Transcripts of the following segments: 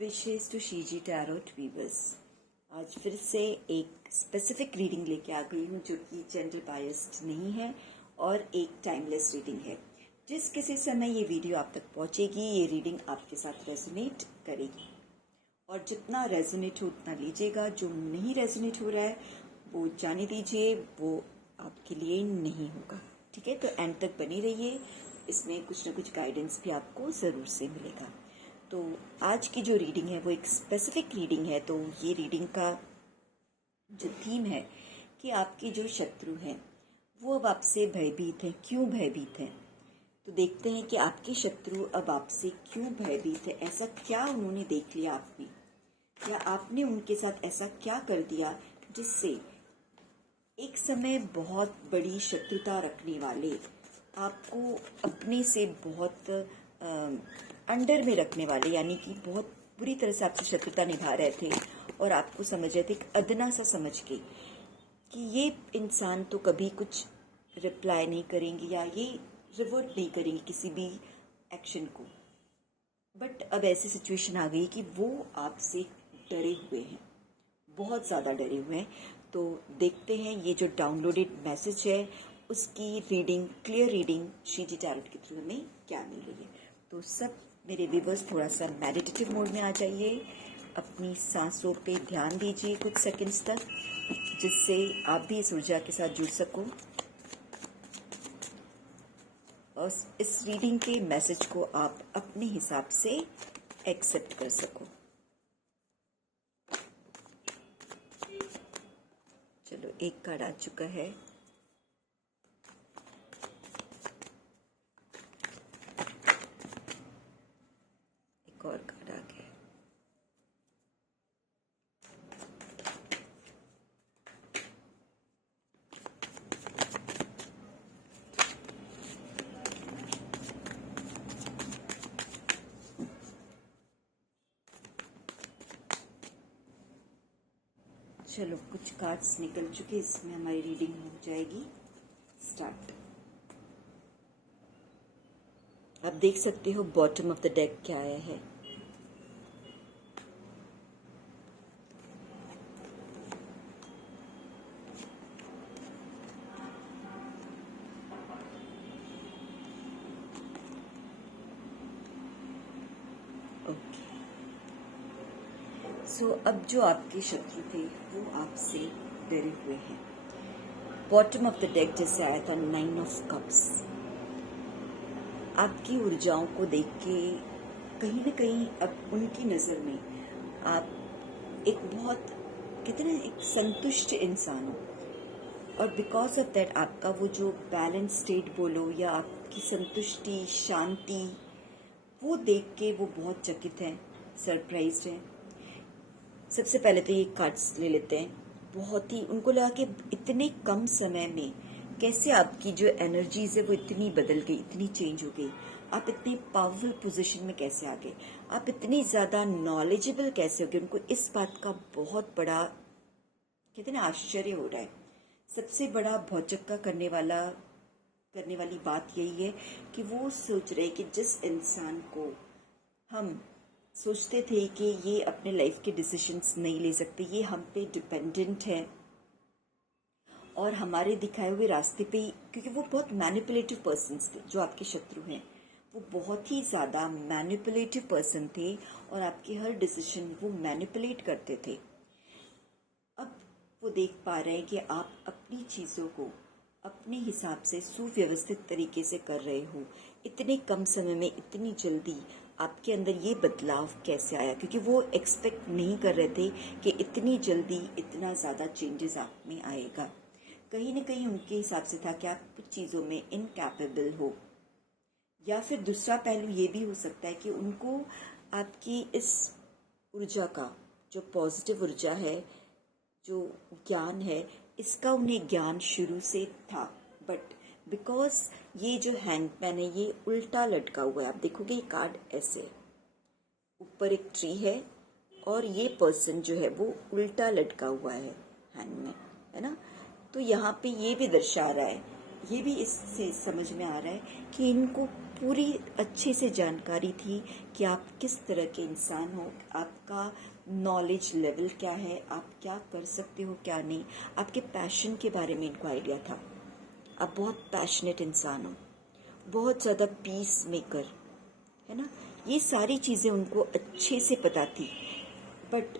विशेष to शीजी tarot viewers. आज फिर से एक स्पेसिफिक रीडिंग लेके आ गई हूँ जो कि जेंडर बायस्ड नहीं है और एक टाइमलेस रीडिंग है। जिस किसी समय ये वीडियो आप तक पहुँचेगी ये रीडिंग आपके साथ रेजोनेट करेगी और जितना रेजोनेट हो उतना लीजिएगा। जो नहीं रेजोनेट हो रहा है वो जाने दीजिए, वो आपके लिए नहीं होगा। ठीक है, तो एंड तक बनी रहिए, इसमें कुछ ना कुछ गाइडेंस भी आपको ज़रूर से मिलेगा। तो आज की जो रीडिंग है वो एक स्पेसिफिक रीडिंग है। तो ये रीडिंग का जो थीम है कि आपके जो शत्रु हैं वो अब आपसे भयभीत हैं। क्यों भयभीत हैं? तो देखते हैं कि आपके शत्रु अब आपसे क्यों भयभीत है। ऐसा क्या उन्होंने देख लिया आप में, या आपने उनके साथ ऐसा क्या कर दिया जिससे एक समय बहुत बड़ी शत्रुता रखने वाले, आपको अपने से बहुत अंडर में रखने वाले, यानी कि बहुत बुरी तरह से आपसे शत्रुता निभा रहे थे और आपको समझ रहे थे अदना सा समझ के कि ये इंसान तो कभी कुछ रिप्लाई नहीं करेंगे या ये रिवर्ट नहीं करेंगे किसी भी एक्शन को। बट अब ऐसी सिचुएशन आ गई कि वो आपसे डरे हुए हैं, बहुत ज़्यादा डरे हुए हैं। तो देखते हैं ये जो डाउनलोडेड मैसेज है उसकी रीडिंग, क्लियर रीडिंग शीजी टैरोट के थ्रू हमें क्या मिल रही है। तो सब मेरे व्यूवर्स थोड़ा सा मेडिटेटिव मोड में आ जाइए, अपनी सांसों पे ध्यान दीजिए कुछ सेकंड्स तक, जिससे आप भी इस ऊर्जा के साथ जुड़ सको और इस रीडिंग के मैसेज को आप अपने हिसाब से एक्सेप्ट कर सको। चलो, एक कार्ड आ चुका है। एक और कार्ड आ गया। चलो, कुछ कार्ड्स निकल चुके, इसमें हमारी रीडिंग हो जाएगी स्टार्ट। आप देख सकते हो बॉटम ऑफ द डेक क्या आया है। ओके, सो अब जो आपके शत्रु थे वो आपसे डरे हुए हैं। बॉटम ऑफ द डेक जैसे आया था 9 ऑफ कप्स। आपकी ऊर्जाओं को देख के कहीं ना कहीं अब उनकी नज़र में आप एक बहुत, कहते ना, एक संतुष्ट इंसान हो। और बिकॉज ऑफ दैट आपका वो जो बैलेंस स्टेट बोलो या आपकी संतुष्टि, शांति, वो देख के वो बहुत चकित हैं, सरप्राइज्ड हैं। सबसे पहले तो ये कार्ड्स ले लेते हैं। बहुत ही उनको लगा कि इतने कम समय में कैसे आपकी जो एनर्जीज है वो इतनी बदल गई, इतनी चेंज हो गई। आप इतनी पावरफुल पोजीशन में कैसे आ गए, आप इतनी ज़्यादा नॉलेजेबल कैसे हो गए। उनको इस बात का बहुत बड़ा, कहते हैं ना, आश्चर्य हो रहा है। सबसे बड़ा भौचक्का करने वाली बात यही है कि वो सोच रहे कि जिस इंसान को हम सोचते थे कि ये अपने लाइफ के डिसीजंस नहीं ले सकते, ये हम पे डिपेंडेंट है और हमारे दिखाए हुए रास्ते पे, क्योंकि वो बहुत मैनिपुलेटिव पर्सन्स थे जो आपके शत्रु हैं, वो बहुत ही ज़्यादा मैनिपुलेटिव पर्सन थे और आपके हर डिसीजन वो मैनिपुलेट करते थे। अब वो देख पा रहे हैं कि आप अपनी चीज़ों को अपने हिसाब से सुव्यवस्थित तरीके से कर रहे हो। इतने कम समय में इतनी जल्दी आपके अंदर ये बदलाव कैसे आया, क्योंकि वो एक्सपेक्ट नहीं कर रहे थे कि इतनी जल्दी इतना ज़्यादा चेंजेस आप में आएगा। कहीं ना कहीं उनके हिसाब से था कि आप कुछ चीज़ों में इनकैपेबल हो, या फिर दूसरा पहलू ये भी हो सकता है कि उनको आपकी इस ऊर्जा का, जो पॉजिटिव ऊर्जा है, जो ज्ञान है, इसका उन्हें ज्ञान शुरू से था। बट बिकॉज ये जो हैंगमैन है ये उल्टा लटका हुआ है। आप देखोगे ये कार्ड ऐसे, ऊपर एक ट्री है और ये पर्सन जो है वो उल्टा लटका हुआ है, हैंगमैन, है ना। तो यहाँ पे ये भी दर्शा रहा है, ये भी इससे समझ में आ रहा है कि इनको पूरी अच्छे से जानकारी थी कि आप किस तरह के इंसान हो, आपका नॉलेज लेवल क्या है, आप क्या कर सकते हो क्या नहीं, आपके पैशन के बारे में इनको आइडिया था। आप बहुत पैशनेट इंसान हो, बहुत ज़्यादा पीस मेकर, है ना, ये सारी चीज़ें उनको अच्छे से पता थी। बट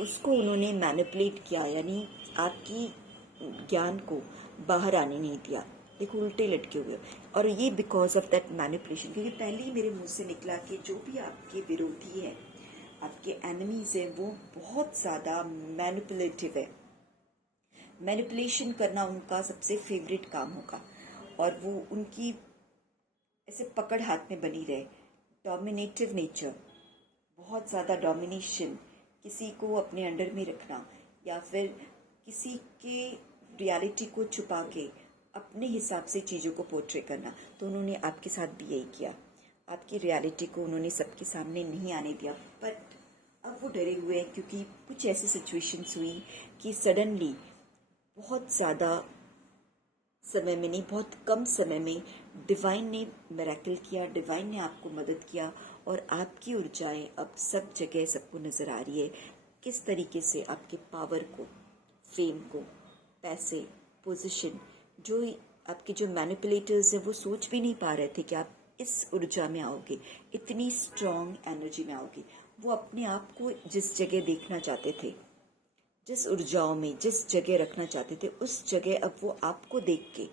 उसको उन्होंने मैनिपुलेट किया, यानी आपकी ज्ञान को बाहर आने नहीं दिया। देखो उल्टे लटके हुए, और ये बिकॉज ऑफ दैट मैनिपुलेशन। क्योंकि पहले ही मेरे मुंह से निकला कि जो भी आपके विरोधी है, आपके एनिमीज है, वो बहुत ज़्यादा मैनिपुलेटिव है। मैनिपुलेशन करना उनका सबसे फेवरेट काम होगा, और वो उनकी ऐसे पकड़ हाथ में बनी रहे। डोमिनेटिव नेचर, बहुत ज़्यादा डोमिनेशन, किसी को अपने अंडर में रखना, या फिर किसी के रियलिटी को छुपा के अपने हिसाब से चीज़ों को पोर्ट्रे करना। तो उन्होंने आपके साथ भी यही किया, आपकी रियलिटी को उन्होंने सबके सामने नहीं आने दिया। बट अब वो डरे हुए हैं, क्योंकि कुछ ऐसी सिचुएशंस हुई कि सडनली बहुत ज़्यादा समय में नहीं, बहुत कम समय में डिवाइन ने मिरेकल किया, डिवाइन ने आपको मदद किया, और आपकी ऊर्जाएं अब सब जगह सबको नज़र आ रही है किस तरीके से आपके पावर को, फेम को, पैसे, पोजीशन, जो आपके जो मैनिपुलेटर्स हैं वो सोच भी नहीं पा रहे थे कि आप इस ऊर्जा में आओगे, इतनी स्ट्रॉन्ग एनर्जी में आओगे। वो अपने आप को जिस जगह देखना चाहते थे, जिस ऊर्जाओं में जिस जगह रखना चाहते थे, उस जगह अब वो आपको देख के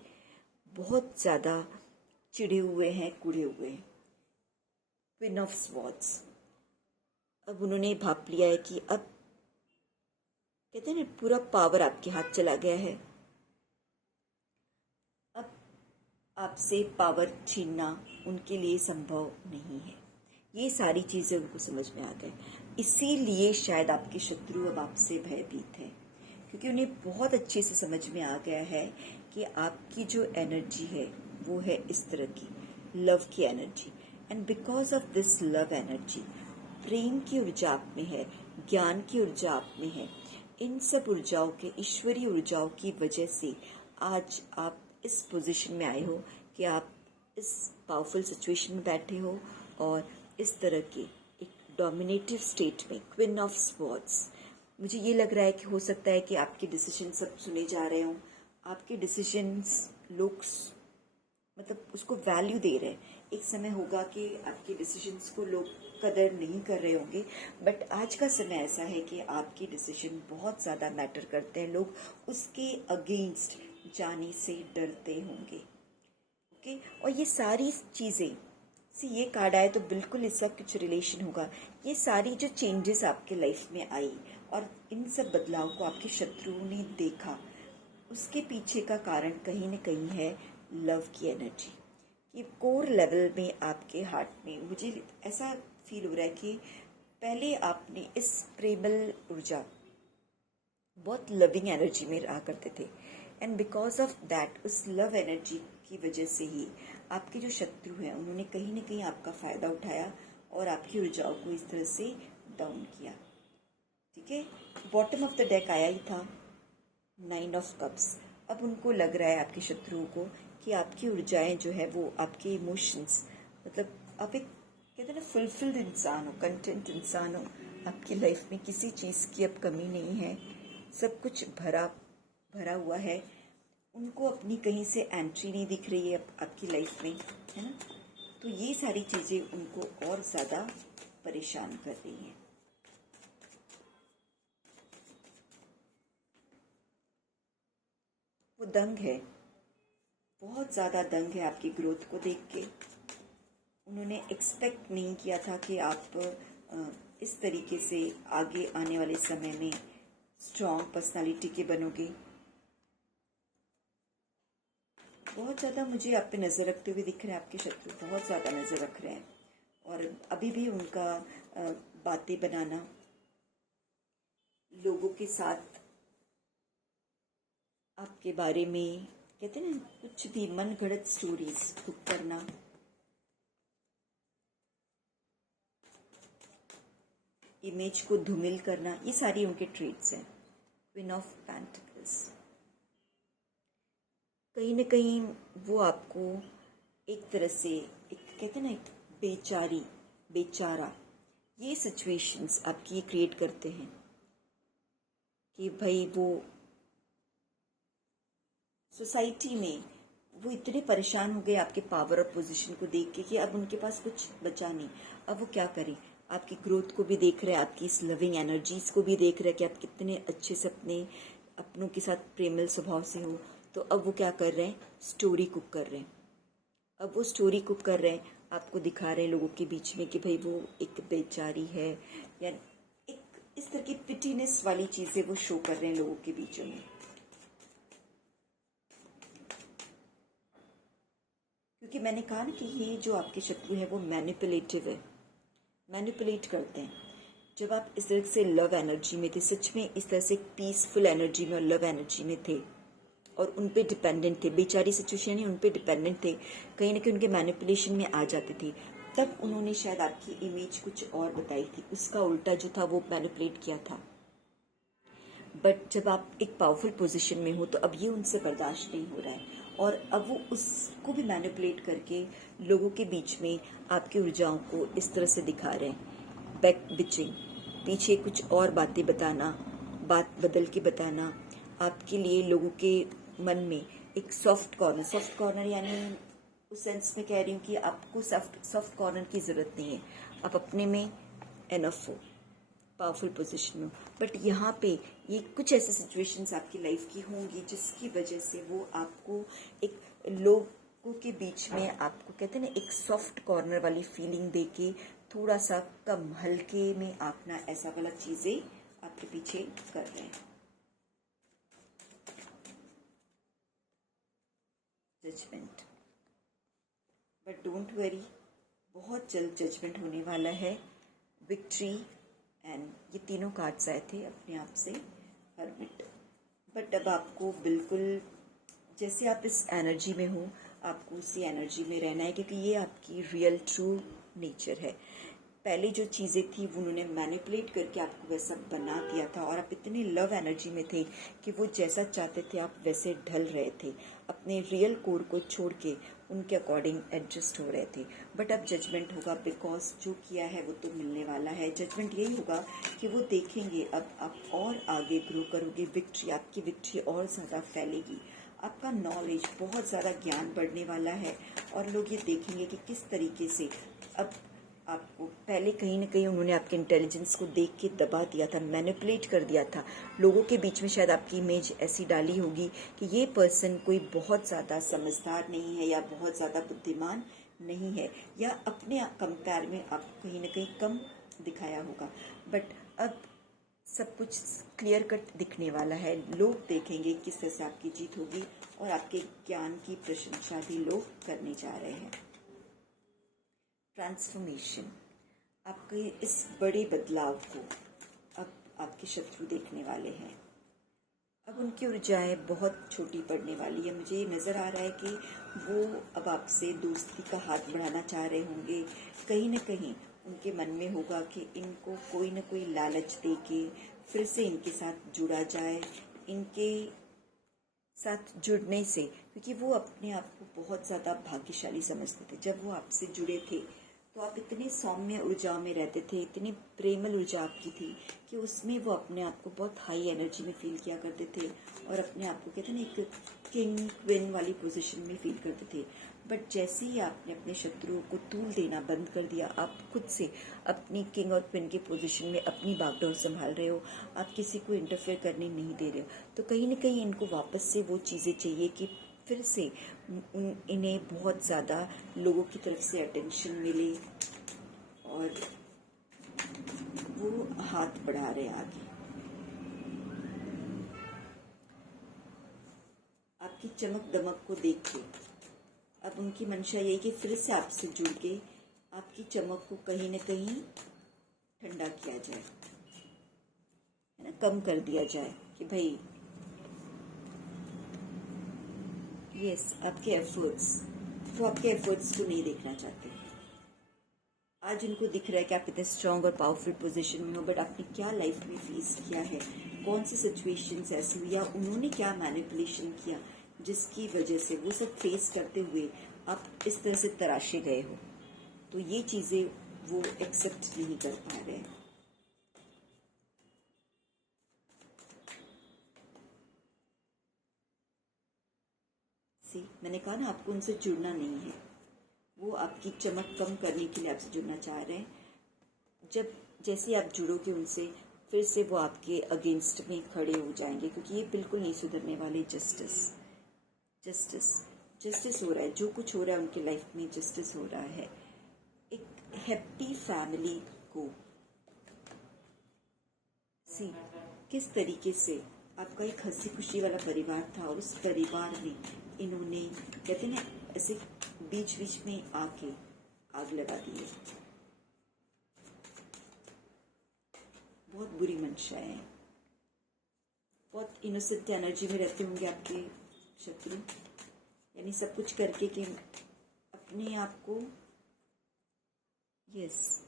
बहुत ज़्यादा चिढ़े हुए हैं, कुढ़े हुए हैं। क्वीन ऑफ स्वॉर्ड्स, अब उन्होंने भाप लिया है कि अब कहते हैं ना, पूरा पावर आपके हाथ चला गया है। अब आपसे पावर छीनना उनके लिए संभव नहीं है। ये सारी चीज़ें उनको समझ में आ गए, इसीलिए शायद आपके शत्रु अब आपसे भयभीत हैं, क्योंकि उन्हें बहुत अच्छे से समझ में आ गया है कि आपकी जो एनर्जी है वो है इस तरह की लव की energy. And because of this love energy, प्रेम की ऊर्जा आप में है, ज्ञान की ऊर्जा आप में है, इन सब ऊर्जाओं के, ईश्वरीय ऊर्जाओं की वजह से आज आप इस पोजीशन में आए हो कि आप इस पावरफुल सिचुएशन में बैठे हो, और इस तरह के एक डोमिनेटिव स्टेट में, क्वीन ऑफ स्वॉर्ड्स। मुझे ये लग रहा है कि हो सकता है कि आपके डिसीजन सब सुने जा रहे हों, आपके डिसीजंस लोग मतलब उसको वैल्यू दे रहे हैं। एक समय होगा कि आपके डिसीजंस को लोग कदर नहीं कर रहे होंगे, बट आज का समय ऐसा है कि आपके डिसीजन बहुत ज़्यादा मैटर करते हैं, लोग उसके अगेंस्ट जाने से डरते होंगे। ओके, और ये सारी चीज़ें, ये कार्ड आए तो बिल्कुल इसका कुछ रिलेशन होगा। ये सारी जो चेंजेस आपके लाइफ में आई और इन सब बदलाव को आपके शत्रुओं ने देखा, उसके पीछे का कारण कहीं न कहीं है लव की एनर्जी। कि कोर लेवल में आपके हार्ट में मुझे ऐसा फील हो रहा है कि पहले आपने इस प्रेमल ऊर्जा, बहुत लविंग एनर्जी में रहा करते थे, एंड बिकॉज ऑफ दैट, उस लव एनर्जी की वजह से ही आपके जो शत्रु हैं उन्होंने कहीं ना कहीं आपका फ़ायदा उठाया और आपकी ऊर्जाओं को इस तरह से डाउन किया। ठीक है, बॉटम ऑफ द डेक आया ही था 9 ऑफ कप्स। अब उनको लग रहा है, आपके शत्रुओं को, कि आपकी ऊर्जाएं जो है वो आपके इमोशंस, मतलब आप एक कहते हैं ना फुलफिल्ड इंसान हो, कंटेंट इंसान हो, आपकी लाइफ में किसी चीज़ की अब कमी नहीं है, सब कुछ भरा भरा हुआ है। उनको अपनी कहीं से एंट्री नहीं दिख रही है अब आपकी लाइफ में, है ना। तो ये सारी चीज़ें उनको और ज़्यादा परेशान कर रही हैं। वो दंग है, बहुत ज़्यादा दंग है आपकी ग्रोथ को देख के। उन्होंने एक्सपेक्ट नहीं किया था कि आप इस तरीके से आगे आने वाले समय में स्ट्रॉन्ग पर्सनालिटी के बनोगे। बहुत ज़्यादा मुझे आप पे नज़र रखते हुए दिख रहे हैं, आपके शत्रु बहुत ज़्यादा नज़र रख रहे हैं, और अभी भी उनका बातें बनाना, लोगों के साथ आपके बारे में कहते हैं ना कुछ भी मन गढ़ंत स्टोरीज कुक करना, इमेज को धूमिल करना, ये सारी उनके ट्रेट्स हैं। क्वीन ऑफ पेंटिकल्स, कहीं न कहीं वो आपको एक तरह से एक कहते हैं ना, एक बेचारा, ये सिचुएशंस आपकी ये क्रिएट करते हैं कि भाई वो सोसाइटी में वो इतने परेशान हो गए आपके पावर और पोजीशन को देख के कि अब उनके पास कुछ बचा नहीं। अब वो क्या करें, आपकी ग्रोथ को भी देख रहे हैं, आपकी इस लविंग एनर्जीज को भी देख रहे हैं कि आप कितने अच्छे से अपनों के साथ प्रेमल स्वभाव से हो। तो अब वो क्या कर रहे हैं, स्टोरी कुक कर रहे हैं। अब वो स्टोरी कुक कर रहे हैं, आपको दिखा रहे हैं लोगों के बीच में कि भाई वो एक बेचारी है, या एक इस तरह की पिटीनेस वाली चीजें वो शो कर रहे हैं लोगों के बीचों में। क्योंकि मैंने कहा ना कि ये जो आपके शत्रु है वो मैनिपुलेटिव है, मैनिपुलेट करते हैं। जब आप इस तरह से लव एनर्जी में थे, सच में इस तरह से एक पीसफुल एनर्जी में और लव एनर्जी में थे और उन पे डिपेंडेंट थे, बेचारी सिचुएशन है, उन पे डिपेंडेंट थे, कहीं ना कहीं उनके मैनिपुलेशन में आ जाते थे, तब उन्होंने शायद आपकी इमेज कुछ और बताई थी, उसका उल्टा जो था वो मैनिपुलेट किया था। बट जब आप एक पावरफुल पोजीशन में हो तो अब ये उनसे बर्दाश्त नहीं हो रहा है और अब वो उसको भी मैनिपुलेट करके लोगों के बीच में आपकी ऊर्जाओं को इस तरह से दिखा रहे हैं, बैक बिचिंग, पीछे कुछ और बातें बताना, बात बदल के बताना, आपके लिए लोगों के मन में एक सॉफ्ट कॉर्नर यानी उस सेंस में कह रही हूँ कि आपको सॉफ्ट कॉर्नर की ज़रूरत नहीं है, आप अपने में एनफ हो, पावरफुल पोजीशन में। बट यहाँ पे ये कुछ ऐसे सिचुएशंस आपकी लाइफ की होंगी जिसकी वजह से वो आपको एक लोगों के बीच में आपको कहते हैं ना एक सॉफ्ट कॉर्नर वाली फीलिंग देके थोड़ा सा कम हल्के में आंकना, ऐसा वाला चीज़ें आपके पीछे कर रहे हैं। जजमेंट, बट डोंट वरी, बहुत जल्द जजमेंट होने वाला है। विक्ट्री एंड ये तीनों कार्ड्स आए थे अपने आप से, हर्मिट। बट अब आपको बिल्कुल जैसे आप इस एनर्जी में हो, आपको उसी एनर्जी में रहना है, क्योंकि ये आपकी रियल ट्रू नेचर है। पहले जो चीज़ें थी वो उन्होंने मैनिपुलेट करके आपको वैसा बना दिया था और आप इतने लव एनर्जी में थे कि वो जैसा चाहते थे आप वैसे ढल रहे थे, अपने रियल कोर को छोड़ के उनके अकॉर्डिंग एडजस्ट हो रहे थे। बट अब जजमेंट होगा, बिकॉज जो किया है वो तो मिलने वाला है। जजमेंट यही होगा कि वो देखेंगे अब आप और आगे ग्रो करोगे, विक्ट्री, आपकी विक्ट्री और ज़्यादा फैलेगी, आपका नॉलेज, बहुत ज़्यादा ज्ञान बढ़ने वाला है और लोग ये देखेंगे कि किस तरीके से अब आपको पहले कहीं ना कहीं उन्होंने आपके इंटेलिजेंस को देख के दबा दिया था, मैनिपुलेट कर दिया था। लोगों के बीच में शायद आपकी इमेज ऐसी डाली होगी कि ये पर्सन कोई बहुत ज़्यादा समझदार नहीं है या बहुत ज़्यादा बुद्धिमान नहीं है, या अपने कंपेयर में आपको कहीं ना कहीं कम दिखाया होगा। बट अब सब कुछ क्लियर कट दिखने वाला है, लोग देखेंगे किस तरह से आपकी जीत होगी और आपके ज्ञान की प्रशंसा भी लोग करने जा रहे हैं। ट्रांसफॉर्मेशन, आपके इस बड़े बदलाव को अब आपके शत्रु देखने वाले हैं। अब उनकी ऊर्जाएं बहुत छोटी पड़ने वाली है। मुझे ये नज़र आ रहा है कि वो अब आपसे दोस्ती का हाथ बढ़ाना चाह रहे होंगे। कहीं ना कहीं उनके मन में होगा कि इनको कोई ना कोई लालच दे के फिर से इनके साथ जुड़ा जाए, इनके साथ जुड़ने से, क्योंकि वो अपने आप को बहुत ज़्यादा भाग्यशाली समझते थे। जब वो आपसे जुड़े थे तो आप इतने सौम्य ऊर्जा में रहते थे, इतनी प्रेमल ऊर्जा आपकी थी कि उसमें वो अपने आप को बहुत हाई एनर्जी में फील किया करते थे और अपने आप को कहते हैं ना एक किंग क्वीन वाली पोजीशन में फील करते थे। बट जैसे ही आपने अपने शत्रुओं को तूल देना बंद कर दिया, आप खुद से अपनी किंग और क्वीन की पोजीशन में अपनी बागडोर संभाल रहे हो, आप किसी को इंटरफेयर करने नहीं दे रहे हो, तो कहीं ना कहीं इनको वापस से वो चीज़ें चाहिए कि फिर से इन्हें बहुत ज़्यादा लोगों की तरफ से अटेंशन मिले और वो हाथ बढ़ा रहे आगे। आपकी चमक दमक को देख के अब उनकी मंशा यही कि फिर से आपसे जुड़ के आपकी चमक को कहीं न कहीं ठंडा किया जाए, है ना, कम कर दिया जाए कि भाई यस, आपके एफर्ट्स, वो आपके एफर्ट्स को नहीं देखना चाहते। आज उनको दिख रहा है कि आप इतने स्ट्रांग और पावरफुल पोजीशन में हो, बट आपने क्या लाइफ में फेस किया है, कौन सी सिचुएशंस ऐसी हुई या उन्होंने क्या मैनिपुलेशन किया जिसकी वजह से वो सब फेस करते हुए आप इस तरह से तराशे गए हो। तो ये चीज़ें वो एक्सेप्ट नहीं कर पा रहे हैं। मैंने कहा ना, आपको उनसे जुड़ना नहीं है, वो आपकी चमक कम करने के लिए आपसे जुड़ना चाह रहे हैं। जब जैसे आप जुड़ोगे उनसे, फिर से वो आपके अगेंस्ट में खड़े हो जाएंगे, क्योंकि ये बिल्कुल नहीं सुधरने वाले। जस्टिस जस्टिस जस्टिस हो रहा है, जो कुछ हो रहा है उनके लाइफ में जस्टिस हो रहा है। एक हैप्पी फैमिली को किस तरीके से आपका एक हंसी खुशी वाला परिवार था, और उस परिवार में इन्होंने, कहते ना, ऐसे बीच बीच में आके आग लगा दी है। बहुत बुरी मंशा है। बहुत इनोसेंट एनर्जी में रहते होंगे आपके शत्रु, यानी सब कुछ करके कि अपने आप को, यस,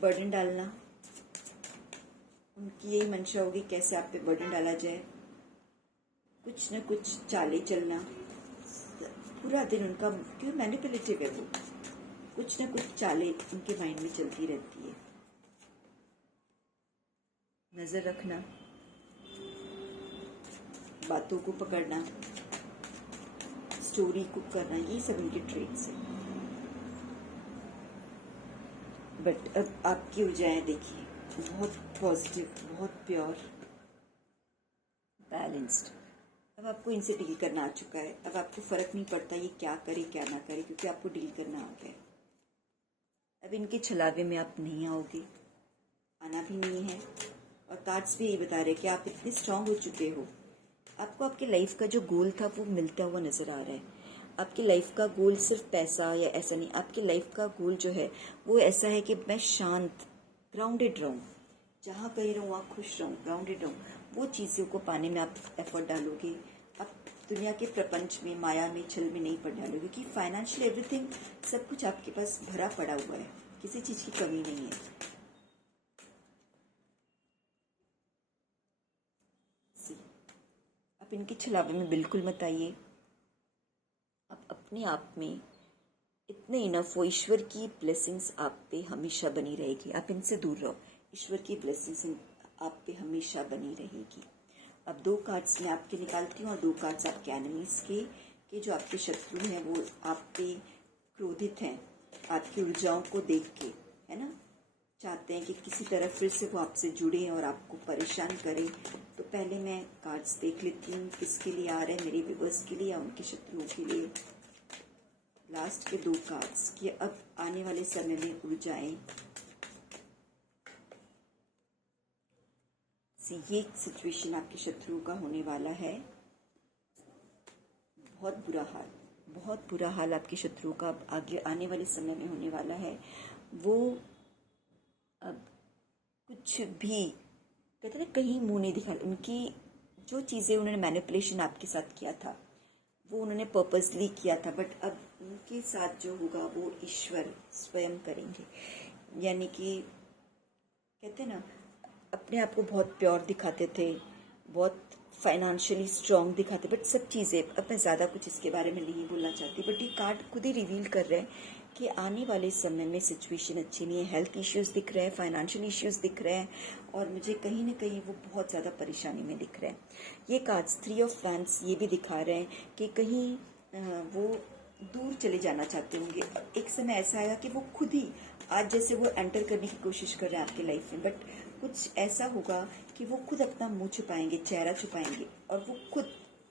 बर्डन डालना। उनकी यही मंशा होगी, कैसे आप पे बर्डन डाला जाए, कुछ न कुछ चाले चलना पूरा दिन उनका, क्यों मैनिपुलेटिव है वो, कुछ न कुछ चाले उनके माइंड में चलती रहती है। नजर रखना, बातों को पकड़ना, स्टोरी कुक करना, ये सब उनके ट्रेड्स है। बट अब आपकी ऊर्जाएं देखिए, बहुत पॉजिटिव, बहुत प्योर, बैलेंस्ड। अब आपको इनसे डील करना आ चुका है। अब आपको फर्क नहीं पड़ता ये क्या करे क्या ना करे, क्योंकि आपको डील करना आ गया है। अब इनके छलावे में आप नहीं आओगे, आना भी नहीं है। और कार्ड्स भी यही बता रहे कि आप इतने स्ट्रांग हो चुके हो, आपको आपके लाइफ का जो गोल था वो मिलता हुआ नजर आ रहा है। आपकी लाइफ का गोल सिर्फ पैसा या ऐसा नहीं, आपकी लाइफ का गोल जो है वो ऐसा है कि मैं शांत, ग्राउंडेड रहूं, जहाँ कहीं रहूं वहाँ खुश रहूं, ग्राउंडेड रहूं। वो चीज़ों को पाने में आप एफर्ट डालोगे। आप दुनिया के प्रपंच में, माया में, छल में नहीं पड़ डालोगे, क्योंकि फाइनेंशियल एवरीथिंग, सब कुछ आपके पास भरा पड़ा हुआ है, किसी चीज़ की कमी नहीं है। आप इनके छलावे में बिल्कुल मत आइए। आप अपने आप में इतने इनफ हो, ईश्वर की ब्लेसिंग्स आप पे हमेशा बनी रहेगी। आप इनसे दूर रहो, ईश्वर की ब्लेसिंग्स आप पे हमेशा बनी रहेगी। अब 2 कार्ड्स मैं आपके निकालती हूँ, और 2 कार्ड्स आपके एनिमीज के जो आपके शत्रु हैं वो आप पे क्रोधित हैं, आपकी ऊर्जाओं को देख के, है ना, चाहते हैं कि किसी तरह फिर से वो आपसे जुड़े और आपको परेशान करें। तो पहले मैं कार्ड्स देख लेती हूँ किसके लिए आ रहे हैं, मेरे व्यूअर्स के लिए या उनके शत्रुओं के लिए। लास्ट के 2 कार्ड्स कि अब आने वाले समय में ऊर्जाएं, ये सिचुएशन आपके शत्रुओं का होने वाला है। बहुत बुरा हाल, बहुत बुरा हाल आपके शत्रुओं का अब आगे आने वाले समय में होने वाला है। वो अब कुछ भी, कहते ना, कहीं मुंह नहीं दिखा। उनकी जो चीज़ें उन्होंने मैनिपुलेशन आपके साथ किया था वो उन्होंने पर्पसली किया था, बट अब उनके साथ जो होगा वो ईश्वर स्वयं करेंगे। यानी कि कहते ना, अपने आप को बहुत प्योर दिखाते थे, बहुत फाइनेंशियली स्ट्रांग दिखाते, बट सब चीज़ें, अब मैं ज़्यादा कुछ इसके बारे में नहीं बोलना चाहती, बट ये कार्ड खुद ही रिवील कर रहे हैं कि आने वाले समय में सिचुएशन अच्छी नहीं है। हेल्थ इश्यूज़ दिख रहे हैं, फाइनेंशियल इश्यूज़ दिख रहे हैं, और मुझे कहीं ना कहीं वो बहुत ज़्यादा परेशानी में दिख रहे हैं। ये कार्ड्स 3 ऑफ वैंड्स ये भी दिखा रहे हैं कि कहीं वो दूर चले जाना चाहते होंगे। एक समय ऐसा आएगा कि वो खुद ही, आज जैसे वो एंटर करने की कोशिश कर रहे हैं आपकी लाइफ में, बट कुछ ऐसा होगा कि वो खुद अपना मुंह छुपाएंगे, चेहरा छुपाएंगे, और वो खुद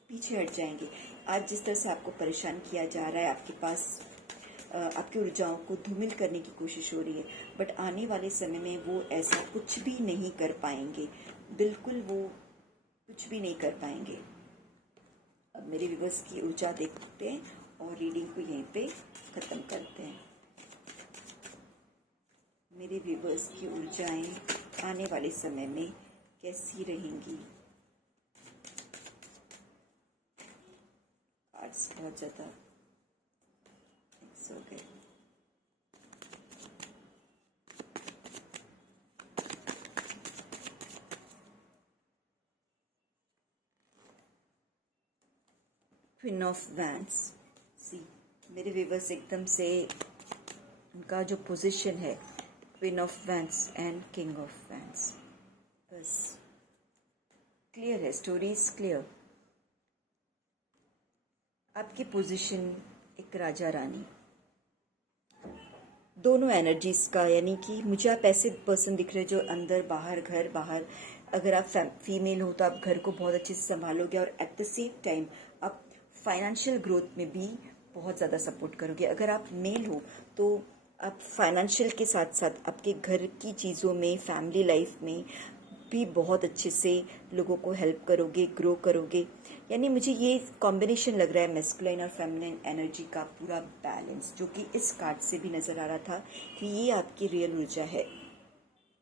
पीछे हट जाएंगे। आज जिस तरह से आपको परेशान किया जा रहा है, आपके पास आपकी ऊर्जाओं को धूमिल करने की कोशिश हो रही है, बट आने वाले समय में वो ऐसा कुछ भी नहीं कर पाएंगे। बिल्कुल वो कुछ भी नहीं कर पाएंगे। अब मेरे व्यूअर्स की ऊर्जा देखते हैं और रीडिंग को यहीं पे ख़त्म करते हैं। मेरे व्यूअर्स की ऊर्जाएं आने वाले समय में कैसी रहेंगी? कार्ड्स बहुत ज़्यादा मिक्स हो गए। क्वीन ऑफ वैंड्स, सी मेरे व्यूवर्स एकदम से उनका जो पोजीशन है queen of wands and king of wands, बस क्लियर है, स्टोरी इज क्लियर। आपकी पोजीशन एक राजा रानी, दोनों एनर्जीज का, यानी कि मुझे आप ऐसे पर्सन दिख रहे हैं जो अंदर बाहर, घर बाहर, अगर आप फीमेल हो तो आप घर को बहुत अच्छे से संभालोगे और एट द सेम टाइम आप फाइनेंशियल ग्रोथ में भी बहुत ज़्यादा सपोर्ट करोगे। अगर आप मेल हो तो आप फाइनेंशियल के साथ साथ आपके घर की चीज़ों में, फैमिली लाइफ में भी बहुत अच्छे से लोगों को हेल्प करोगे, ग्रो करोगे। यानी मुझे ये कॉम्बिनेशन लग रहा है मैस्कुलाइन और फेमिनिन एनर्जी का पूरा बैलेंस, जो कि इस कार्ड से भी नज़र आ रहा था कि ये आपकी रियल ऊर्जा है,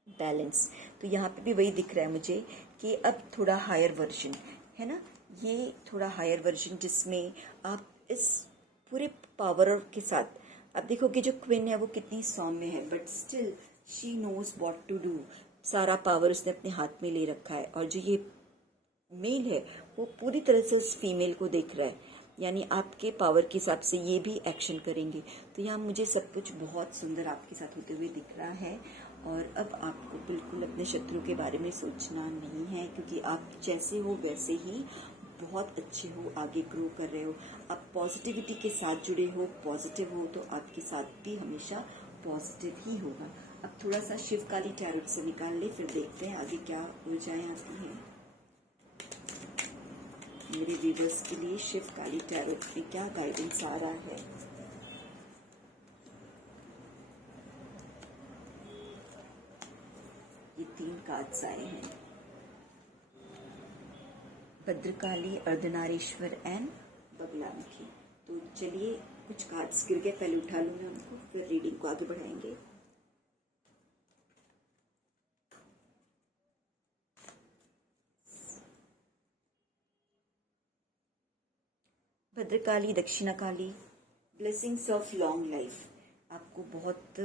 बैलेंस। तो यहाँ पे भी वही दिख रहा है मुझे कि अब थोड़ा हायर वर्जन है ना, ये थोड़ा हायर वर्जन जिसमें आप इस पूरे पावर के साथ आप देखोगे जो क्वीन है वो कितनी सौम्य है, but still she knows what to do. सारा पावर उसने अपने हाथ में ले रखा है, और जो ये मेल है वो पूरी तरह से उस फीमेल को देख रहा है, यानी आपके पावर के हिसाब से ये भी एक्शन करेंगे। तो यहाँ मुझे सब कुछ बहुत सुंदर आपके साथ होते हुए दिख रहा है। और अब आपको बिल्कुल अपने शत्रु के बारे में सोचना नहीं है, क्योंकि आप जैसे हो वैसे ही बहुत अच्छे हो, आगे ग्रो कर रहे हो, आप पॉजिटिविटी के साथ जुड़े हो, पॉजिटिव हो, तो आपके साथ भी हमेशा पॉजिटिव ही होगा। अब थोड़ा सा शिव काली टैरोट से निकाल ले, फिर देखते हैं आगे क्या ऊर्जाएं आती हैं मेरे व्यूवर्स के लिए। शिव काली टैरोट में क्या गाइडेंस आ रहा है? ये 3 कार्ड्स आए हैं, भद्रकाली, अर्धनारीश्वर एंड बगलामुखी। तो चलिए, कुछ कार्ड्स गिर गए, पहले उठा लूँ मैं उनको, फिर रीडिंग को आगे बढ़ाएंगे। Bhadrakali, Dakshinakali, blessings of long life. आपको बहुत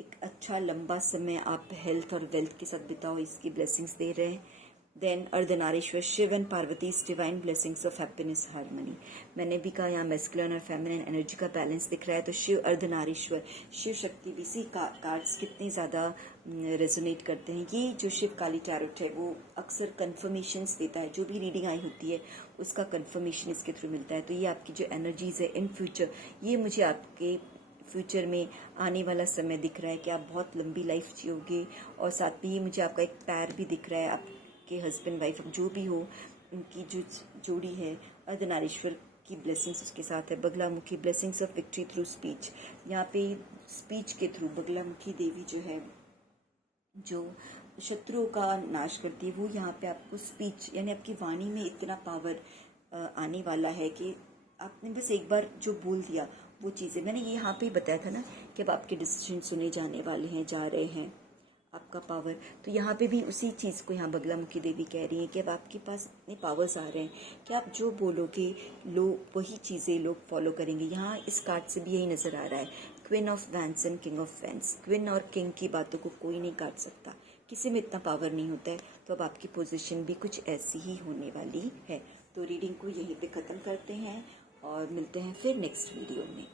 एक अच्छा लंबा समय आप हेल्थ और वेल्थ के साथ बिताओ, इसकी ब्लेसिंग्स दे रहे हैं। Then Ardhanarishvara, Shiva and Parvati, divine blessings of happiness, harmony. मैंने भी कहा यहाँ मैस्कुलिन और फेमिनिन एनर्जी का बैलेंस दिख रहा है। तो शिव अर्धनारीश्वर, शिव शक्ति भी, इसी कार्ड्स कितने ज़्यादा रेजोनेट करते हैं। ये जो शिव काली टैरोट है वो अक्सर कन्फर्मेशंस देता है, जो भी रीडिंग आई होती है उसका कन्फर्मेशन इसके थ्रू मिलता है। तो ये आपकी जो एनर्जीज है इन फ्यूचर, ये मुझे आपके फ्यूचर में आने वाला समय दिख रहा है कि आप बहुत लंबी लाइफ जियोगे। और साथ में ये मुझे आपका एक पैर भी दिख रहा है, आपके हस्बैंड वाइफ जो भी हो उनकी जो जोड़ी है, अर्धनारीश्वर की ब्लेसिंग्स उसके साथ है। Baglamukhi, blessings of victory through speech. यहाँ पे स्पीच के थ्रू बगलामुखी देवी जो है, जो शत्रुओं का नाश करती है, वो यहाँ पे आपको स्पीच, यानी आपकी वाणी में इतना पावर आने वाला है कि आपने बस एक बार जो बोल दिया वो चीज़ें, मैंने ये यहाँ पे ही बताया था ना कि अब आपके डिसीजन सुने जाने वाले हैं, जा रहे हैं, आपका पावर। तो यहाँ पे भी उसी चीज़ को यहाँ बगलामुखी देवी कह रही हैं कि अब आपके पास इतने पावर्स आ रहे हैं कि आप जो बोलोगे लोग वही चीज़ें लोग फॉलो करेंगे। यहाँ इस कार्ड से भी यही नज़र आ रहा है, queen of wands and king of wands. Queen और किंग की बातों को कोई नहीं काट सकता, किसी में इतना पावर नहीं होता है। तो अब आपकी पोजीशन भी कुछ ऐसी ही होने वाली है। तो रीडिंग को यहीं पे ख़त्म करते हैं और मिलते हैं फिर नेक्स्ट वीडियो में।